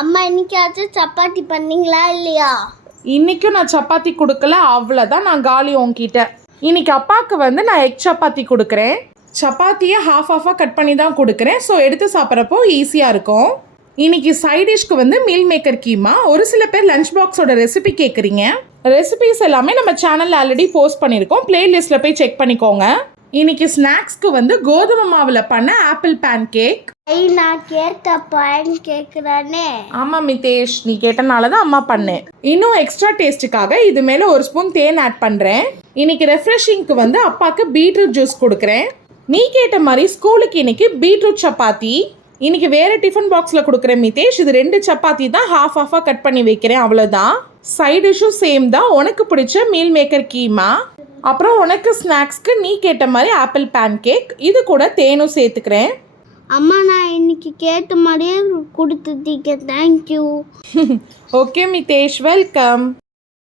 அம்மா இன்னைக்காச்சும் சப்பாத்தி பண்ணீங்களா இல்லையா? இன்றைக்கும் நான் சப்பாத்தி கொடுக்கல, அவ்வளோதான், நான் காலி உங்ககிட்ட. இன்னைக்கு அப்பாவுக்கு வந்து நான் எக் சப்பாத்தி கொடுக்குறேன். சப்பாத்தியை ஹாஃபாக கட் பண்ணி தான் கொடுக்குறேன். ஸோ எடுத்து சாப்பிட்றப்போ ஈஸியாக இருக்கும். இன்னைக்கு சைட் டிஷ்க்கு வந்து மீல் மேக்கர் கீமா. ஒரு சில பேர் லஞ்ச் பாக்ஸோட ரெசிபி கேட்குறீங்க. ரெசிபிஸ் எல்லாமே நம்ம சேனலில் ஆல்ரெடி போஸ்ட் பண்ணியிருக்கோம், பிளேலிஸ்ட்டில் போய் செக் பண்ணிக்கோங்க. இன்னைக்கு ஸ்நாக்ஸ்க்கு வந்து கோதுமை மாவில் பண்ண ஆப்பிள் பேன் கேக். நான் கேட்ட பேன் கேக்குறானே. ஆமா மிதேஷ், நீ கேட்டனால தான் அம்மா பண்ணேன். இன்னும் எக்ஸ்ட்ரா டேஸ்ட்டுக்காக இது மேலே ஒரு ஸ்பூன் தேன் ஆட் பண்ணுறேன். இன்னைக்கு ரெஃப்ரெஷிங்க்கு வந்து அப்பாவுக்கு பீட்ரூட் ஜூஸ் கொடுக்குறேன். நீ கேட்ட மாதிரி ஸ்கூலுக்கு இன்னைக்கு பீட்ரூட் சப்பாத்தி. இன்னைக்கு வேறு டிஃபன் பாக்ஸில் கொடுக்குறேன் மிதேஷ். இது 2 சப்பாத்தி தான் ஹாஃபாக கட் பண்ணி வைக்கிறேன், அவ்வளோதான். சைட் டிஷ்ஷும் சேம் தான். உனக்கு பிடிச்ச மீல் மேக்கர் கீமா, அப்புறம் உனக்கு ஸ்நாக்ஸ்க்கு நீ கேட்ட மாதிரி ஆப்பிள் பேன் கேக், இது கூட தேனும் சேர்த்துக்கிறேன். அம்மா நான் இன்னைக்கு கேட்ட மாதிரியே கொடுத்துட்டீங்க, தேங்க்யூ. Okay Mitesh, welcome.